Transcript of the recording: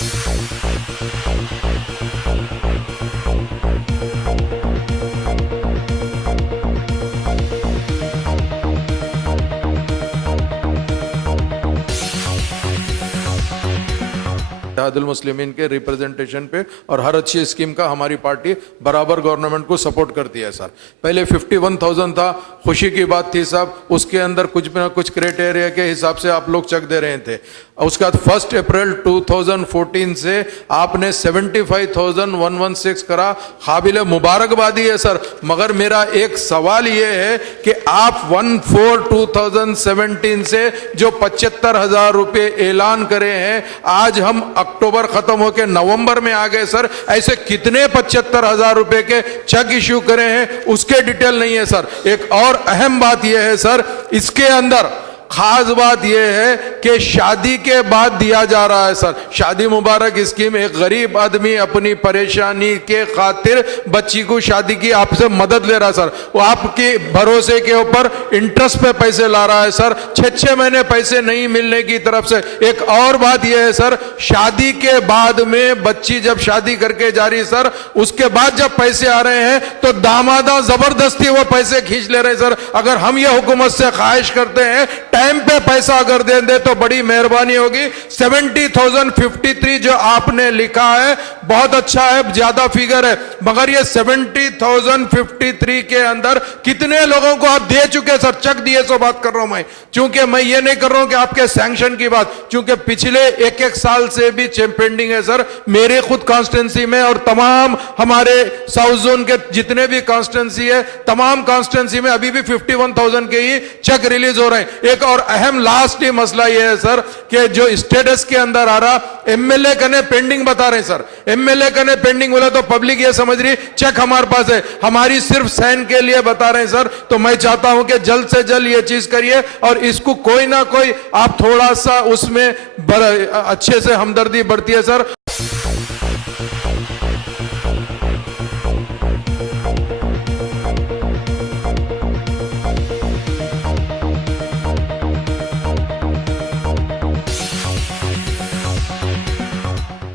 इत्तेहादुल मुस्लिमीन के रिप्रेजेंटेशन पे और हर अच्छी स्कीम का हमारी पार्टी बराबर गवर्नमेंट को सपोर्ट करती है सर। पहले 51,000 था, खुशी की बात थी साहब, उसके अंदर कुछ ना कुछ क्राइटेरिया के हिसाब से आप लोग चेक दे रहे थे। उसके बाद 1 अप्रैल 2014 से आपने 75,116 करा, काबिल मुबारकबादी है सर। मगर मेरा एक सवाल ये है कि आप 1/4/2017 से जो 75,000 रुपए ऐलान करे हैं, आज हम अक्टूबर खत्म होकर नवंबर में आ गए सर, ऐसे कितने 75,000 रुपए के चेक इश्यू करे हैं उसके डिटेल नहीं है सर। एक और अहम बात यह है सर, इसके अंदर खास बात यह है कि शादी के बाद दिया जा रहा है सर। शादी मुबारक स्कीम, एक गरीब आदमी अपनी परेशानी के खातिर बच्ची को शादी की आपसे मदद ले रहा है सर, वो आपके भरोसे के ऊपर इंटरेस्ट पे पैसे ला रहा है सर, 6-6 महीने पैसे नहीं मिलने की तरफ से। एक और बात यह है सर, शादी के बाद में बच्ची जब शादी करके जा रही सर, उसके बाद जब पैसे आ रहे हैं तो दामादा जबरदस्ती वो पैसे खींच ले रहे सर। अगर हम ये हुकूमत से ख्वाहिश करते हैं टाइम पे पैसा अगर दे दे तो बड़ी मेहरबानी होगी। 70,053 जो आपने लिखा है बहुत अच्छा है, ज्यादा फिगर है, मगर ये 70,053 के अंदर कितने लोगों को आप दे चुके सर? चेक दिए सो बात कर रहा हूं मैं, क्योंकि मैं ये नहीं कर रहा हूं कि आपके सैंक्शन की बात, क्योंकि पिछले एक साल से भी पेंडिंग है सर मेरे खुद कॉन्स्टिट्यूंसी में और तमाम हमारे साउथ जोन के जितने भी कॉन्स्टिट्यूंसी है, तमाम कॉन्स्टिट्यूंसी में अभी भी 51,000 के ही चेक रिलीज हो रहे हैं। एक और अहम लास्ट ही मसला यह है सर कि जो स्टेटस के अंदर आ रहा, एमएलए कने पेंडिंग बता रहे हैं सर। एमएलए कने पेंडिंग बोला तो पब्लिक ये समझ रही चेक हमारे पास है, हमारी सिर्फ साइन के लिए बता रहे हैं सर। तो मैं चाहता हूं कि जल्द से जल्द ये चीज करिए और इसको कोई ना कोई आप थोड़ा सा उसमें अच्छे से हमदर्दी बढ़ती है सर।